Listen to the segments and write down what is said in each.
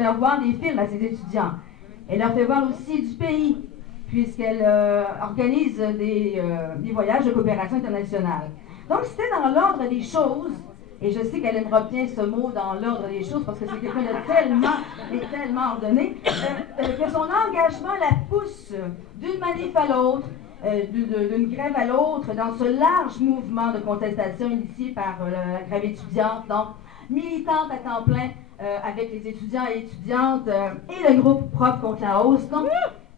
faire voir des films à ses étudiants. Elle leur fait voir aussi du pays, puisqu'elle organise des voyages de coopération internationale. Donc, c'était dans l'ordre des choses, et je sais qu'elle aimera bien ce mot dans l'ordre des choses, parce que c'est quelqu'un de tellement ordonné, que son engagement la pousse d'une manif à l'autre, d'une grève à l'autre, dans ce large mouvement de contestation initié par la grève étudiante, donc militante à temps plein avec les étudiants et étudiantes et le groupe Prof contre la hausse. Donc,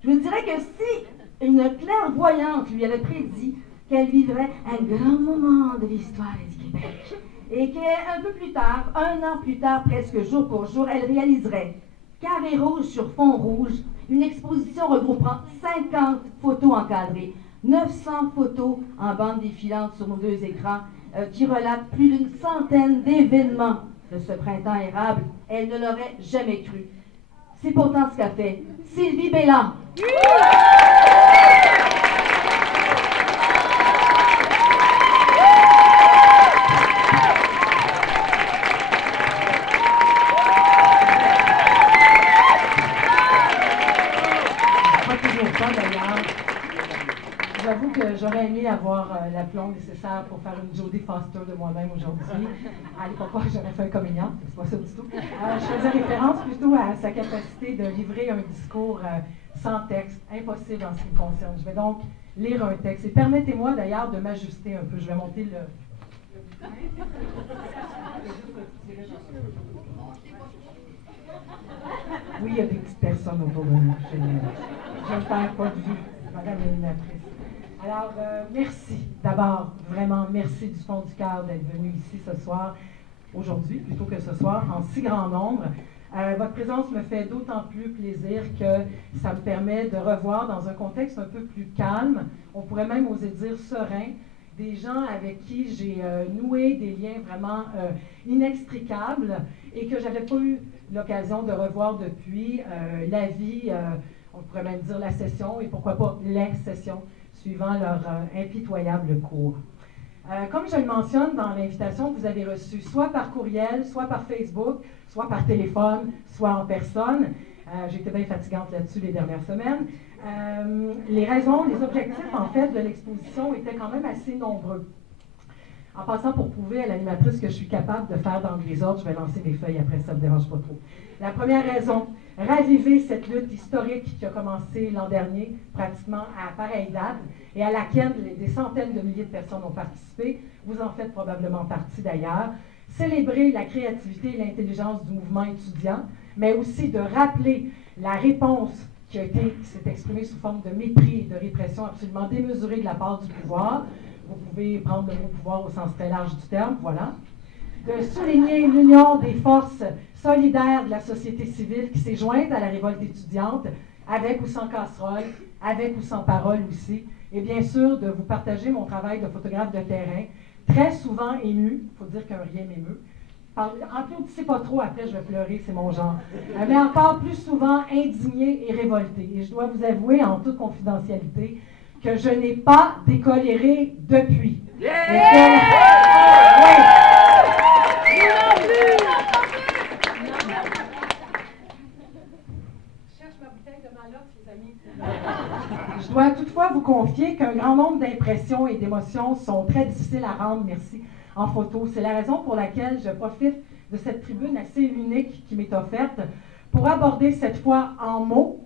je vous dirais que si une clairvoyante lui avait prédit qu'elle vivrait un grand moment de l'histoire du Québec, et qu'un peu plus tard, un an plus tard, presque jour pour jour, elle réaliserait carré rouge sur fond rouge, une exposition regroupant 50 photos encadrées, 900 photos en bande défilante sur nos deux écrans, qui relatent plus d'une centaine d'événements de ce printemps érable. Elle ne l'aurait jamais cru. C'est pourtant ce qu'a fait Sylvie Bélan. J'avoue que j'aurais aimé avoir l'aplomb nécessaire pour faire une Jodie Foster de moi-même aujourd'hui. À l'époque, j'aurais fait un communiant, c'est pas ça du tout. Je faisais référence plutôt à sa capacité de livrer un discours sans texte, impossible en ce qui me concerne. Je vais donc lire un texte. Et permettez-moi d'ailleurs de m'ajuster un peu. Je vais monter le... Oui, il y a des petites personnes autour de nous. Je ne perds pas de vue, Madame l'animatrice. Alors, merci. D'abord, vraiment, merci du fond du cœur d'être venu ici ce soir, aujourd'hui, plutôt que ce soir, en si grand nombre. Votre présence me fait d'autant plus plaisir que ça me permet de revoir dans un contexte un peu plus calme, on pourrait même oser dire serein, des gens avec qui j'ai noué des liens vraiment inextricables et que je n'avais pas eu l'occasion de revoir depuis la vie, on pourrait même dire la session, et pourquoi pas les sessions, suivant leur impitoyable cours. Comme je le mentionne dans l'invitation que vous avez reçue, soit par courriel, soit par Facebook, soit par téléphone, soit en personne. J'étais bien fatigante là-dessus les dernières semaines. Les raisons, les objectifs, en fait, de l'exposition étaient quand même assez nombreux. En passant pour prouver à l'animatrice que je suis capable de faire dans les ordres, je vais lancer mes feuilles après, ça ne me dérange pas trop. La première raison, raviver cette lutte historique qui a commencé l'an dernier, pratiquement à pareille date, et à laquelle des centaines de milliers de personnes ont participé. Vous en faites probablement partie d'ailleurs. Célébrer la créativité et l'intelligence du mouvement étudiant, mais aussi de rappeler la réponse qui s'est exprimée sous forme de mépris et de répression absolument démesurée de la part du pouvoir. Vous pouvez prendre le mot pouvoir au sens très large du terme, voilà. De souligner l'union des forces solidaires de la société civile qui s'est jointe à la révolte étudiante, avec ou sans casserole, avec ou sans parole aussi, et bien sûr de vous partager mon travail de photographe de terrain, très souvent ému, il faut dire qu'un rien m'émeut. Applaudissez pas trop, après je vais pleurer, c'est mon genre. Mais encore plus souvent indigné et révolté. Et je dois vous avouer en toute confidentialité que je n'ai pas décoléré depuis. Je dois toutefois vous confier qu'un grand nombre d'impressions et d'émotions sont très difficiles à rendre, merci, en photo. C'est la raison pour laquelle je profite de cette tribune assez unique qui m'est offerte pour aborder cette fois en mots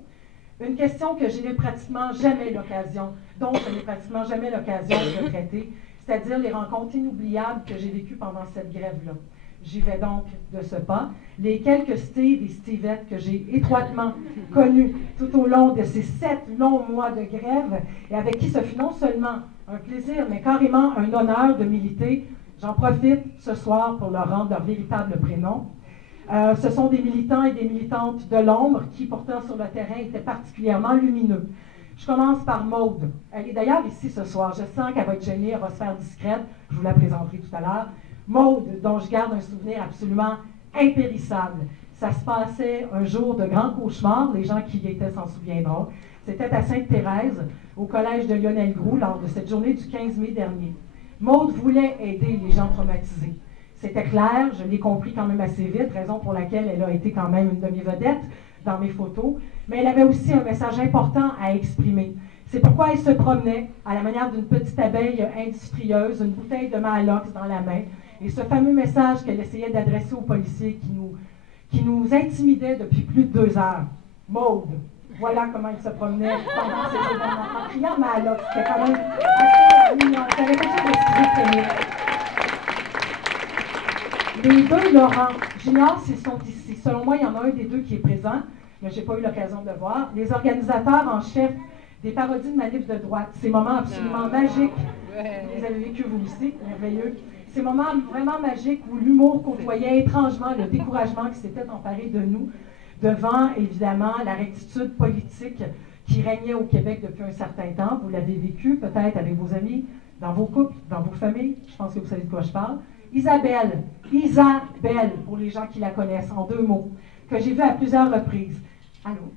une question que je n'ai pratiquement jamais l'occasion, dont je n'ai pratiquement jamais l'occasion de traiter, c'est-à-dire les rencontres inoubliables que j'ai vécues pendant cette grève-là. J'y vais donc de ce pas. Les quelques Steve et Stevette que j'ai étroitement connus tout au long de ces 7 longs mois de grève et avec qui ce fut non seulement un plaisir, mais carrément un honneur de militer, j'en profite ce soir pour leur rendre leur véritable prénom. Ce sont des militants et des militantes de l'ombre qui, pourtant sur le terrain, étaient particulièrement lumineux. Je commence par Maude. Elle est d'ailleurs ici ce soir. Je sens qu'elle va être gênée, elle va se faire discrète. Je vous la présenterai tout à l'heure. Maude, dont je garde un souvenir absolument impérissable. Ça se passait un jour de grand cauchemar, les gens qui y étaient s'en souviendront. C'était à Sainte-Thérèse, au collège de Lionel Groulx, lors de cette journée du 15 mai dernier. Maude voulait aider les gens traumatisés. C'était clair, je l'ai compris quand même assez vite, raison pour laquelle elle a été quand même une demi-vedette dans mes photos, mais elle avait aussi un message important à exprimer. C'est pourquoi elle se promenait à la manière d'une petite abeille industrieuse, une bouteille de Mahalox dans la main, et ce fameux message qu'elle essayait d'adresser aux policiers qui nous intimidaient depuis plus de 2 heures. Maude, voilà comment elle se promenait pendant ces événements, en criant Mahalox. C'était quand même assez mignon. J'avais quelque chose de très Les deux Laurent, j'ignore s'ils sont ici. Selon moi, il y en a un des deux qui est présent, mais je n'ai pas eu l'occasion de le voir. Les organisateurs en chef des parodies de manifs de droite. Ces moments absolument magiques. Vous les avez vécu vous aussi, merveilleux. Ces moments vraiment magiques où l'humour côtoyait étrangement le découragement qui s'était emparé de nous, devant, évidemment, la rectitude politique qui régnait au Québec depuis un certain temps. Vous l'avez vécu, peut-être avec vos amis, dans vos couples, dans vos familles. Je pense que vous savez de quoi je parle. Isabelle, pour les gens qui la connaissent, en 2 mots, que j'ai vue à plusieurs reprises. Allô?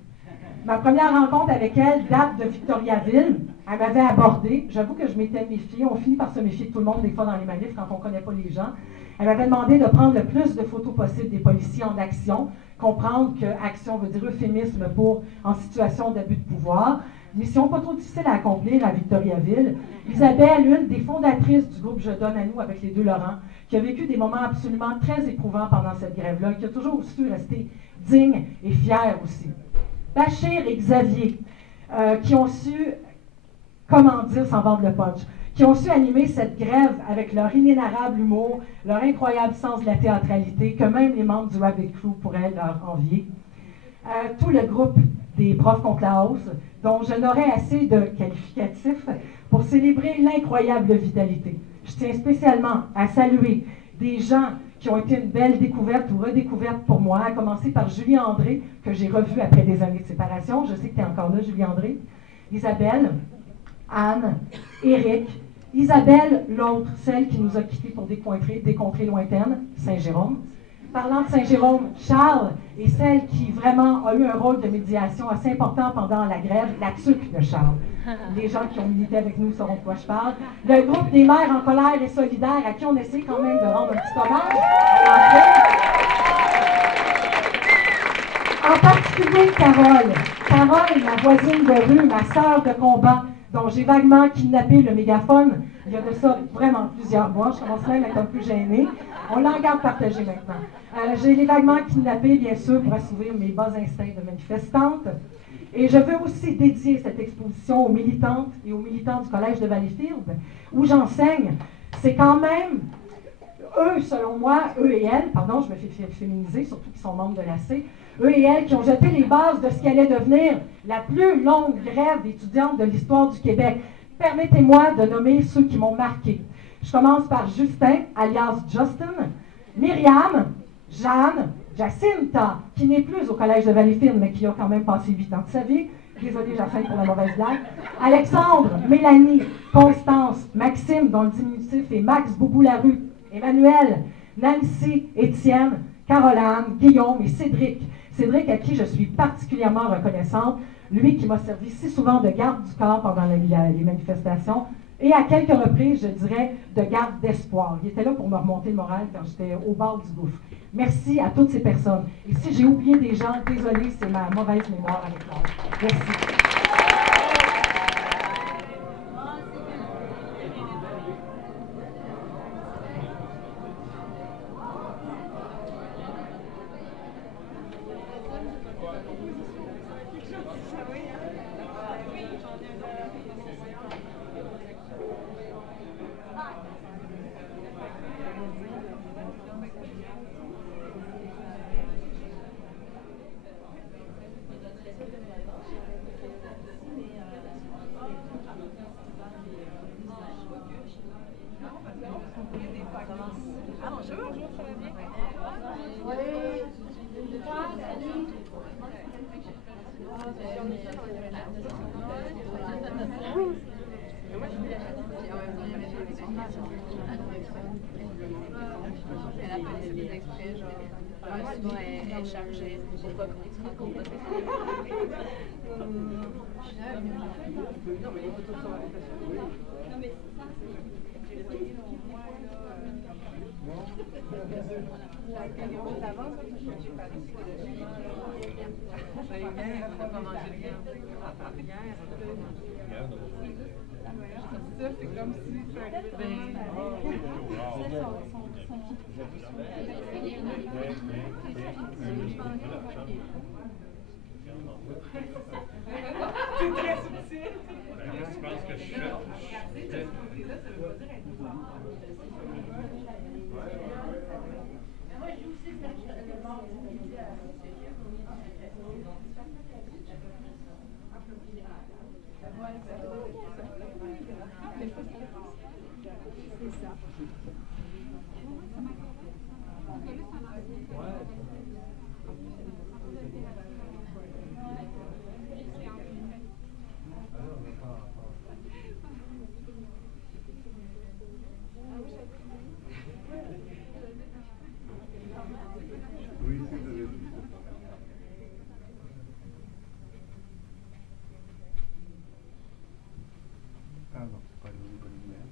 Ma première rencontre avec elle date de Victoriaville. Elle m'avait abordé. J'avoue que je m'étais méfiée. On finit par se méfier de tout le monde, des fois, dans les manifs, quand on ne connaît pas les gens. Elle m'avait demandé de prendre le plus de photos possible des policiers en action. Comprendre que action veut dire euphémisme pour en situation d'abus de pouvoir. Mission pas trop difficile à accomplir à Victoriaville. Isabelle, une des fondatrices du groupe Je donne à nous avec les deux Laurent, qui a vécu des moments absolument très éprouvants pendant cette grève-là, qui a toujours su rester digne et fière aussi. Bachir et Xavier, qui ont su, comment dire sans vendre le punch, qui ont su animer cette grève avec leur inénarrable humour, leur incroyable sens de la théâtralité, que même les membres du Rabbit Crew pourraient leur envier. Tout le groupe des profs contre la hausse, dont je n'aurais assez de qualificatifs pour célébrer l'incroyable vitalité. Je tiens spécialement à saluer des gens qui ont été une belle découverte ou redécouverte pour moi, à commencer par Julie André, que j'ai revue après des années de séparation. Je sais que tu es encore là, Julie André. Isabelle, Anne, Éric, Isabelle, l'autre, celle qui nous a quittés pour des contrées lointaines, Saint-Jérôme. Parlant de Saint-Jérôme, Charles est celle qui vraiment a eu un rôle de médiation assez important pendant la grève, la tuque de Charles. Les gens qui ont milité avec nous sauront de quoi je parle. Le groupe des mères en colère et solidaires, à qui on essaie quand même de rendre un petit hommage à l'entrée. En particulier Carole. Carole, ma voisine de rue, ma sœur de combat, dont j'ai vaguement kidnappé le mégaphone il y a de ça vraiment plusieurs mois. Je commence même à être un peu gênée. On l'en garde partagé maintenant. J'ai les vaguement kidnappé, bien sûr, pour assouvir mes bas instincts de manifestante. Et je veux aussi dédier cette exposition aux militantes et aux militants du Collège de Valleyfield, où j'enseigne. C'est quand même eux, selon moi, eux et elles, pardon, je me fais féminiser, surtout qu'ils sont membres de l'AC, eux et elles qui ont jeté les bases de ce qui allait devenir la plus longue grève étudiante de l'histoire du Québec. Permettez-moi de nommer ceux qui m'ont marqué. Je commence par Justin, alias Justin, Myriam, Jeanne, Jacinta, qui n'est plus au Collège de Valleyfield, mais qui a quand même passé 8 ans de sa vie. Désolée, Jacinthe, pour la mauvaise blague. Alexandre, Mélanie, Constance, Maxime, dont le diminutif est Max Boubou-Larue, Emmanuel, Nancy, Étienne, Caroline, Guillaume et Cédric. Cédric, à qui je suis particulièrement reconnaissante, lui qui m'a servi si souvent de garde du corps pendant les manifestations, et à quelques reprises, je dirais, de garde d'espoir. Il était là pour me remonter le moral quand j'étais au bord du gouffre. Merci à toutes ces personnes. Et si j'ai oublié des gens, désolé, c'est ma mauvaise mémoire avec moi. Merci. Elle est chargée. Pourquoi qu'on se raconte pas non, mais Ça, c'est comme si ça c'est très subtil. Je pense que je suis Regardez, de ce côté-là, ça veut pas dire être fort. Moi, je joue aussi le bord du midi à C'est ça. Oui, c'est de ah non, c'est pas une bonne lumière.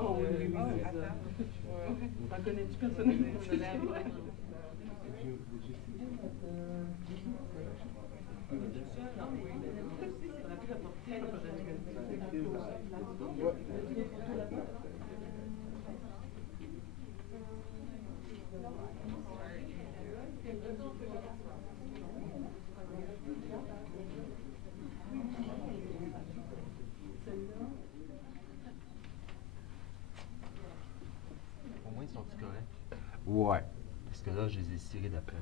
Oh oui, oui, oui. Attends. T'en connais-tu personnellement? Au moins, ils sont corrects? Ouais. Parce que là, je les ai cirés d'après.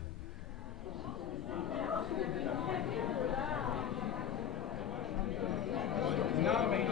Non, mais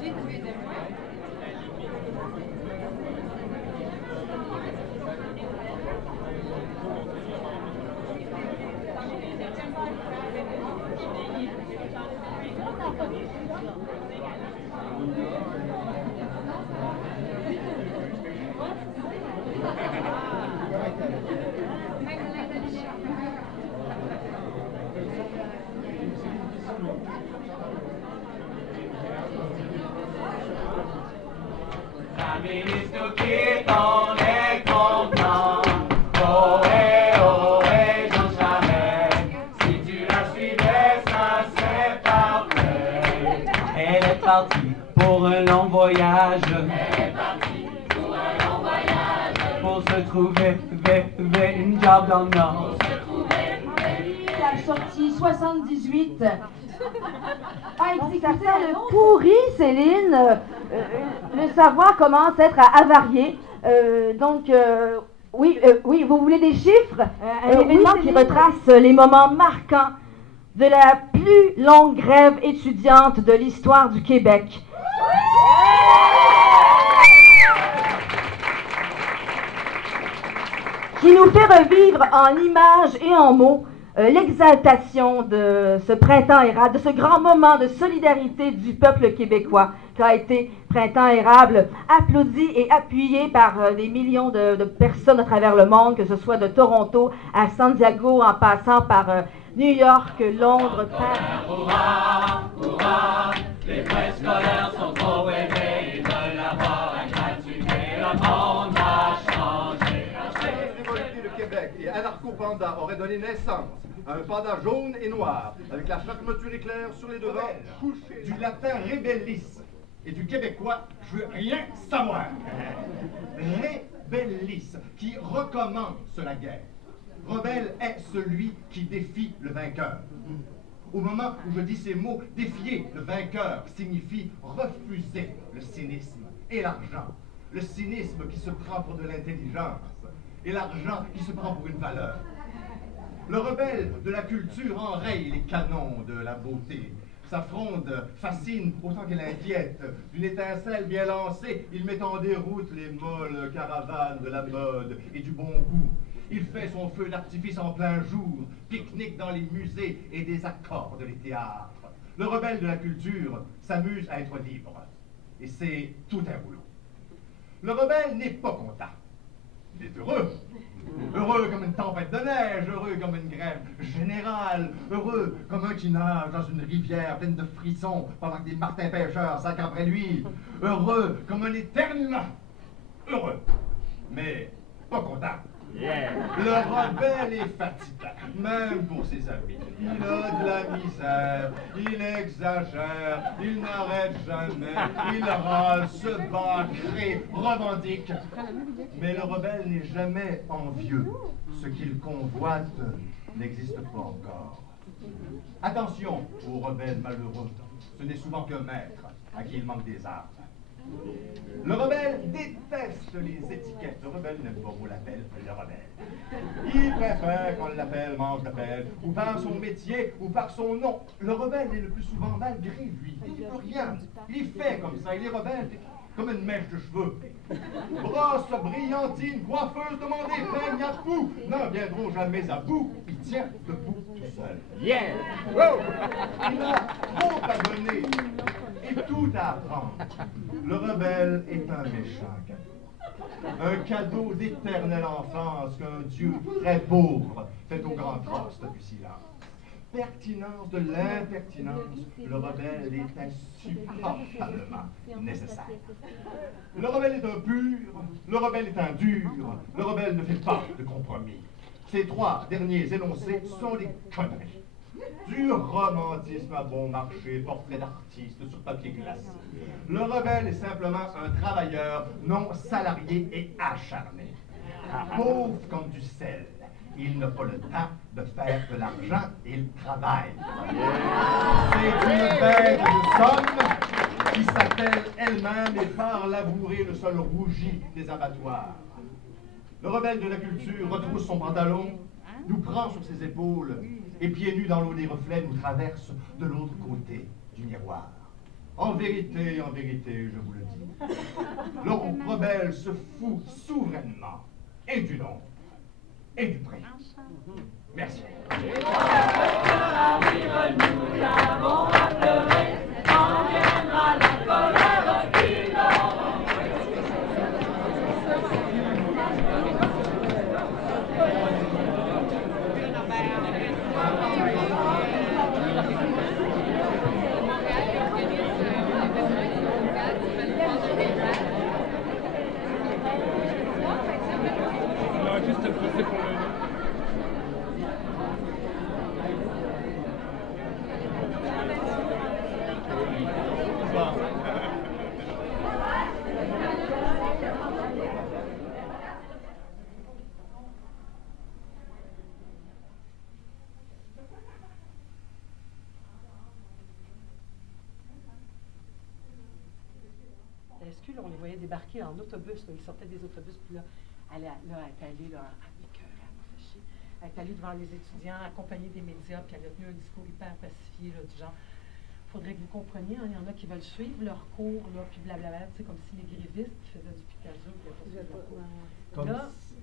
J'ai tué des parti pour un long voyage. Pour se trouver une job dans le Nord. La sortie 78. Ah, écoutez, ça sent le pourri, Céline. Le savoir commence à être avarié. Oui, vous voulez des chiffres? Un événement qui retrace les moments marquants de la plus longue grève étudiante de l'histoire du Québec. Qui nous fait revivre en images et en mots l'exaltation de ce printemps érable, de ce grand moment de solidarité du peuple québécois qu'a été Printemps érable, applaudi et appuyé par des millions de personnes à travers le monde, que ce soit de Toronto à San Diego, en passant par New York, Londres, Paris. Hurrah, hurrah, les frais scolaires sont trop élevés, ils veulent avoir un gratuité, le monde va changer. La rivalité de Québec et Anarcho-Panda aurait donné naissance à un panda jaune et noir, avec la fermeture éclair sur les devants, couché Du latin rebellis et du québécois, je veux rien savoir. Rebellis, qui recommence la guerre. Rebelle est celui qui défie le vainqueur. Au moment où je dis ces mots, défier le vainqueur signifie refuser le cynisme et l'argent. Le cynisme qui se prend pour de l'intelligence et l'argent qui se prend pour une valeur. Le rebelle de la culture enraye les canons de la beauté. Sa fronde fascine autant qu'elle inquiète. D'une étincelle bien lancée, il met en déroute les molles caravanes de la mode et du bon goût. Il fait son feu d'artifice en plein jour, pique-nique dans les musées et désaccorde les théâtres. Le rebelle de la culture s'amuse à être libre. Et c'est tout un boulot. Le rebelle n'est pas content. Il est heureux. Heureux comme une tempête de neige, heureux comme une grève générale, heureux comme un qui nage dans une rivière pleine de frissons pendant que des martins pêcheurs sacrent après lui, heureux comme un éternuement. Heureux, mais pas content. Yeah. Le rebelle est fatigant, même pour ses amis. Il a de la misère, il exagère, il n'arrête jamais, il râle, se bat, crée, revendique. Mais le rebelle n'est jamais envieux. Ce qu'il convoite n'existe pas encore. Attention aux rebelles malheureux. Ce n'est souvent qu'un maître à qui il manque des armes. Le rebelle déteste les étiquettes. Le rebelle n'aime pas qu'on l'appelle le rebelle. Il préfère qu'on l'appelle mange de pelle, ou par son métier, ou par son nom. Le rebelle est le plus souvent malgré lui. Il ne peut rien. Il fait comme ça. Il est rebelle comme une mèche de cheveux. Brosse, brillantine, coiffeuse, demandez, peigne à fou. N'en viendront jamais à bout. Il tient debout tout seul. Yeah! Wow. Il a trop à donner et tout à apprendre. Le rebelle est un méchant cadeau. Un cadeau d'éternelle enfance qu'un Dieu très pauvre fait au grand troste du silence. Pertinence de l'impertinence, le rebelle est insupportablement nécessaire. Le rebelle est un pur, le rebelle est un dur, le rebelle ne fait pas de compromis. Ces trois derniers énoncés sont des conneries. Du romantisme à bon marché, portrait d'artiste sur papier glacé. Le rebelle est simplement un travailleur non salarié et acharné. Pauvre comme du sel. Il n'a pas le temps de faire de l'argent, il travaille. C'est une bête de somme qui s'appelle elle-même et part labourer le sol rougi des abattoirs. Le rebelle de la culture retrousse son pantalon, nous prend sur ses épaules et pieds nus dans l'eau des reflets nous traverse de l'autre côté du miroir. En vérité, je vous le dis, le rebelle se fout souverainement et du nom et du prix. Merci. SQ, là, on les voyait débarquer en autobus, là, ils sortaient des autobus, puis là, elle est allée, là, elle est allée devant les étudiants, accompagnée des médias, puis elle a tenu un discours hyper pacifié, là, du genre, il faudrait que vous compreniez, hein, il y en a qui veulent suivre leur cours, là, puis blablabla, tu sais, comme si les grévistes qui faisaient du Picasso,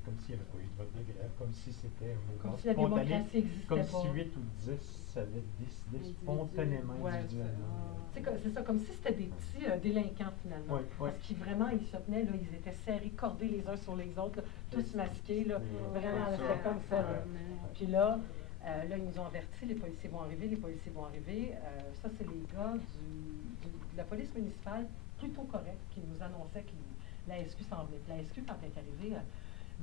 comme s'il n'y avait pas eu de vote de grève, comme si c'était un mouvement si la spontané, démocratie n'existait comme pas. si 8 ou 10 avaient décidé spontanément, individuellement. C'est ça, comme si c'était des petits délinquants finalement. Parce qu'ils vraiment, ils se tenaient, là, ils étaient serrés, cordés les uns sur les autres, là, tous masqués, là, vraiment, c'était comme ça. Puis là, ils nous ont avertis, les policiers vont arriver, ça, c'est les gars de la police municipale, plutôt correct, qui nous annonçaient que la SQ s'en venait. Puis la SQ, quand elle est arrivée,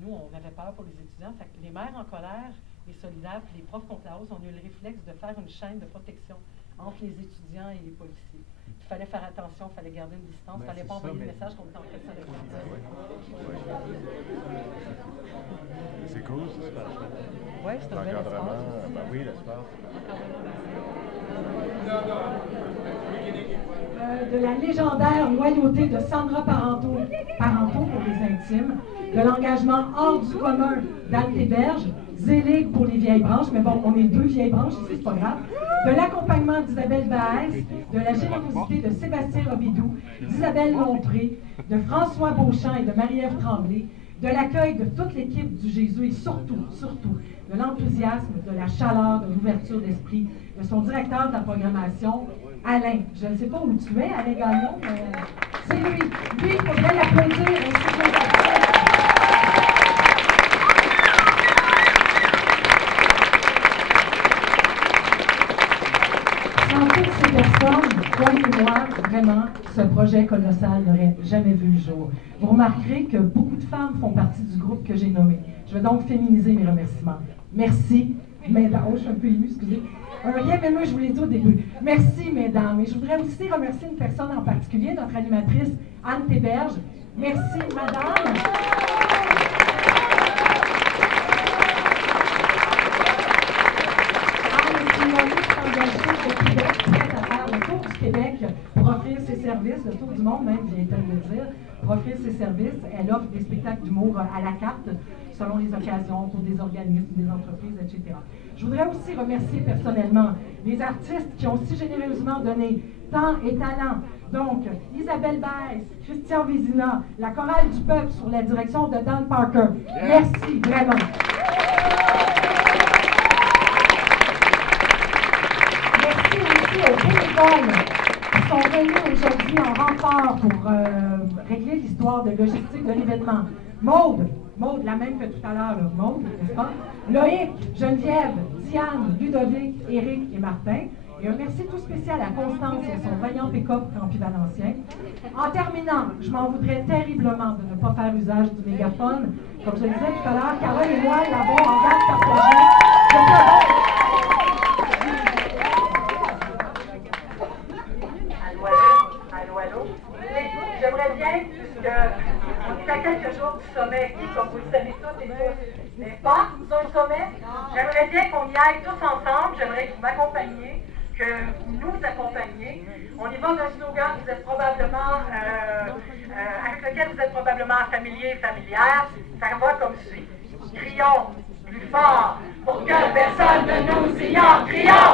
nous, on avait peur pour les étudiants. Fait que les maires en colère, les solidaires, puis les profs contre la hausse, ont eu le réflexe de faire une chaîne de protection entre les étudiants et les policiers. Il fallait faire attention, il fallait garder une distance, il ne fallait pas envoyer le message qu'on était en train de s'arrêter. C'est cool, ça, c'est oui, c'est un bel encadrement. Ben oui, l'espace. De la légendaire loyauté de Sandra Parenteau pour les intimes, de l'engagement hors du commun d'Anne Théberge, Zélig pour les vieilles branches, mais bon, on est 2 vieilles branches ici, c'est pas grave, de l'accompagnement d'Isabelle Baez, de la générosité de Sébastien Robidoux, d'Isabelle Montré, de François Beauchamp et de Marie-Ève Tremblay, de l'accueil de toute l'équipe du Jésus et surtout, de l'enthousiasme, de la chaleur, de l'ouverture d'esprit, de son directeur de la programmation, Alain. Je ne sais pas où tu es, Alain Gagnon, mais c'est lui. Lui, il faudrait l'applaudir ainsi que les artistes. Sans toutes ces personnes, comme moi, vraiment, ce projet colossal n'aurait jamais vu le jour. Vous remarquerez que beaucoup de femmes font partie du groupe que j'ai nommé. Je vais donc féminiser mes remerciements. Merci, mesdames. Oh, je suis un peu émue, excusez. Rien, mais moi, je vous l'ai dit au début. Merci, mesdames. Et je voudrais aussi remercier une personne en particulier, notre animatrice, Anne Théberge. Merci, madame. Anne est une humoriste engagée au Québec, prête à faire le tour du Québec pour offrir ses services, le tour du monde même, vient-elle de le dire, pour offrir ses services. Elle offre des spectacles d'humour à la carte, selon les occasions, pour des organismes, des entreprises, etc. Je voudrais aussi remercier personnellement les artistes qui ont si généreusement donné temps et talent. Donc, Isabelle Baez, Christian Vézina, la chorale du peuple sous la direction de Dan Parker. Merci, vraiment. Merci aussi aux bénévoles qui sont venus aujourd'hui en renfort pour régler l'histoire de logistique de l'événement. Maude, la même que tout à l'heure, Maude, n'est-ce pas? Loïc, Geneviève, Diane, Ludovic, Éric et Martin. Et un merci tout spécial à Constance et à son vaillant pick-up Campi Valencien. En terminant, je m'en voudrais terriblement de ne pas faire usage du mégaphone. Comme je le disais tout à l'heure, Carole et moi l'avons en garde partagée. Allô? J'aimerais bien, puisque on est à quelques jours du sommet, qui, comme vous le savez toutes et tous, n'est pas un sommet. J'aimerais bien qu'on y aille tous ensemble. J'aimerais que vous m'accompagniez, que vous nous accompagniez. On y va d'un slogan que vous êtes probablement, avec lequel vous êtes probablement familier et familière. Ça va comme suit. Crions plus fort pour que personne ne nous ignore. Crions!